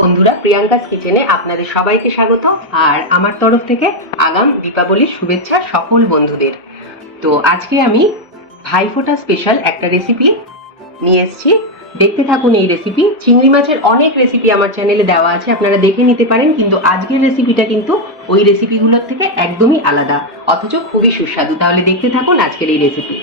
বন্ধুরা, প্রিয়াঙ্কাস কিচেনে আপনাদের সবাইকে স্বাগত। আর আমার তরফ থেকে আগাম দীপাবলির শুভেচ্ছা সকল বন্ধুদের। তো আজকে আমি ভাইফোঁটা স্পেশাল একটা রেসিপি নিয়ে এসেছি। দেখতে থাকুন এই রেসিপি চিংড়ি মাছের অনেক রেসিপি আমার চ্যানেলে দেওয়া আছে, আপনারা দেখে নিতে পারেন, কিন্তু আজকের রেসিপিটা কিন্তু ওই রেসিপিগুলোর থেকে একদমই আলাদা। অথচ খুবই সুস্বাদু। তাহলে দেখতে থাকুন আজকের এই রেসিপি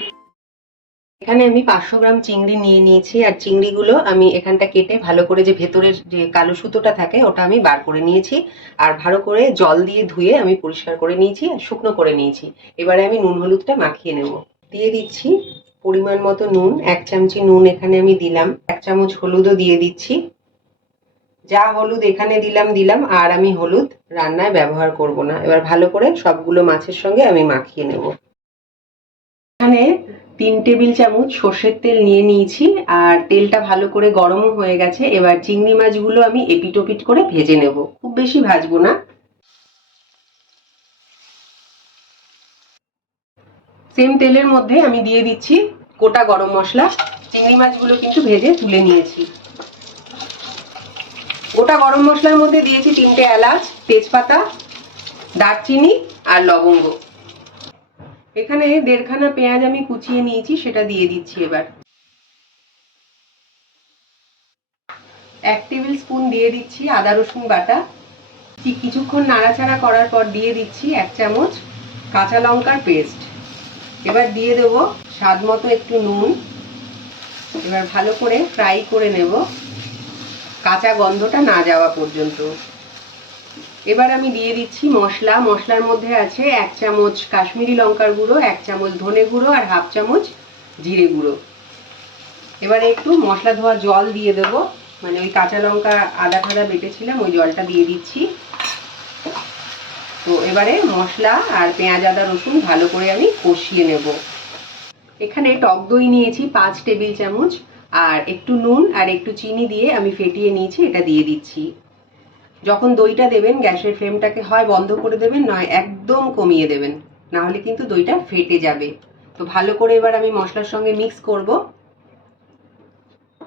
এখানে আমি পাঁচশো গ্রাম চিংড়ি নিয়ে নিয়েছি, আর চিংড়িগুলো আমি এখানটা কেটে ভালো করে যে ভেতরের যে কালো সুতোটা থাকে, ওটা আমি বার করে নিয়েছি, আর ভালো করে জল দিয়ে ধুয়ে আমি পরিষ্কার করে নিয়েছি, আর শুকনো করে নিয়েছি। এবারে আমি নুন হলুদটা মাখিয়ে নেব। দিয়ে দিচ্ছি পরিমাণ মতো নুন, এক চামচি নুন এখানে আমি দিলাম, এক চামচ হলুদও দিয়ে দিচ্ছি। যা হলুদ এখানে দিলাম দিলাম, আর আমি হলুদ রান্নায় ব্যবহার করব না। এবার ভালো করে সবগুলো মাছের সঙ্গে আমি মাখিয়ে নেব। এখানে তিন টেবিল চামচ সর্ষের তেল নিয়ে নিয়েছি, আর তেলটা ভালো করে গরমও হয়ে গেছে। এবার চিংড়ি মাছগুলো আমি এপিট ওপিট করে ভেজে নেব। খুব বেশি ভাজবো না। সেম তেলের মধ্যে আমি দিয়ে দিচ্ছি গোটা গরম মশলা। চিংড়ি মাছগুলো কিন্তু ভেজে তুলে নিয়েছি। গোটা গরম মশলার মধ্যে দিয়েছি তিনটে এলাচ, তেজপাতা, দারচিনি আর লবঙ্গ। এখানে দেড়খানা পেঁয়াজ আমি কুচিয়ে নিয়েছি, সেটা দিয়ে দিচ্ছি এবার। এক টেবিল স্পুন দিয়ে দিচ্ছি আদা রসুন বাটা। কিছুক্ষণ নাড়াচাড়া করার পর দিয়ে দিচ্ছি এক চামচ কাঁচা লঙ্কার পেস্ট। এবার দিয়ে দেব স্বাদ মতো একটু নুন। এবার ভালো করে ফ্রাই করে নেব। কাঁচা গন্ধটা না যাওয়া পর্যন্ত। এবার আমি দিয়ে দিচ্ছি মশলা। মশলার মধ্যে আছে এক চামচ কাশ্মীরি লঙ্কার গুঁড়ো, এক চামচ ধনে গুঁড়ো আর হাফ চামচ জিরে গুঁড়ো। এবারে একটু মশলা ধোয়া জল দিয়ে দেব। মানে ওই কাঁচা লঙ্কা আদা ফাদা বেটেছিলাম, ওই জলটা দিয়ে দিচ্ছি। তো এবারে মশলা আর পেঁয়াজ, আদা, রসুন ভালো করে আমি কষিয়ে নেব। এখানে টক দই নিয়েছি পাঁচ টেবিল চামচ, আর একটু নুন আর একটু চিনি দিয়ে আমি ফেটিয়ে নিয়েছি, এটা দিয়ে দিচ্ছি। যখন দইটা দেবেন, গ্যাসের ফ্লেমটাকে হয় বন্ধ করে দেবেন, নয়, একদম কমিয়ে দেবেন। না হলে কিন্তু দইটা ফেটে যাবে। তো ভালো করে এবার আমি মশলার সঙ্গে মিক্স করব।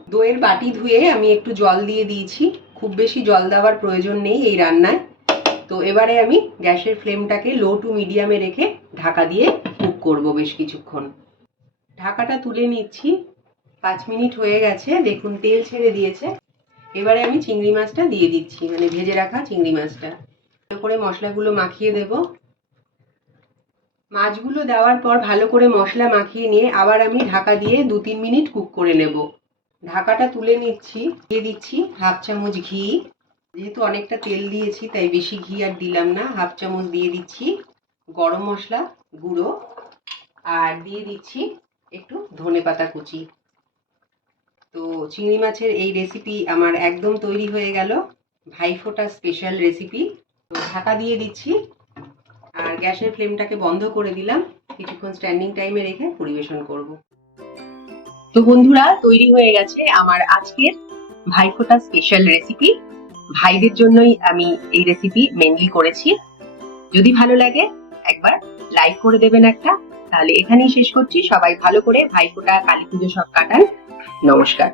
দইয়ের বাটি ধুয়ে আমি একটু জল দিয়ে দিয়েছি। খুব বেশি জল দেওয়ার প্রয়োজন নেই এই রান্নায়। তো এবারে আমি গ্যাসের ফ্লেমটাকে লো টু মিডিয়ামে রেখে ঢাকা দিয়ে কুক করব বেশ কিছুক্ষণ। ঢাকাটা তুলে নিচ্ছি। পাঁচ মিনিট হয়ে গেছে। দেখুন, তেল ছেড়ে দিয়েছে। এবারে আমি চিংড়ি মাছটা দিয়ে দিচ্ছি মানে ভেজে রাখা চিংড়ি মাছটা। করে মশলাগুলো মাখিয়ে দেব। মাছগুলো দেওয়ার পর ভালো করে মশলা মাখিয়ে নিয়ে আবার আমি ঢাকা দিয়ে দু তিন মিনিট কুক করে নেব। ঢাকাটা তুলে নিচ্ছি, দিয়ে দিচ্ছি হাফ চামচ ঘি। যেহেতু অনেকটা তেল দিয়েছি, তাই বেশি ঘি আর দিলাম না। হাফ চামচ দিয়ে দিচ্ছি গরম মশলা গুঁড়ো। আর দিয়ে দিচ্ছি একটু ধনে পাতা কুচি। তো চিংড়ি মাছের এই রেসিপি আমার একদম তৈরি হয়ে গেল। ভাইফোঁটা স্পেশাল রেসিপি তো ঢাকা দিয়ে দিচ্ছি। আর গ্যাসের ফ্লেমটাকে বন্ধ করে দিলাম। কিছুক্ষণ স্ট্যান্ডিং টাইমে রেখে পরিবেশন করব। তো বন্ধুরা, তৈরি হয়ে গেছে আমার আজকের ভাইফোঁটা স্পেশাল রেসিপি ভাইদের জন্যই আমি এই রেসিপি মেনলি করেছি। যদি ভালো লাগে, একবার লাইক করে দেবেন একটা। তাহলে এখানেই শেষ করছি। সবাই ভালো করে ভাইফোঁটা কালী পুজো সব কাটান। নমস্কার।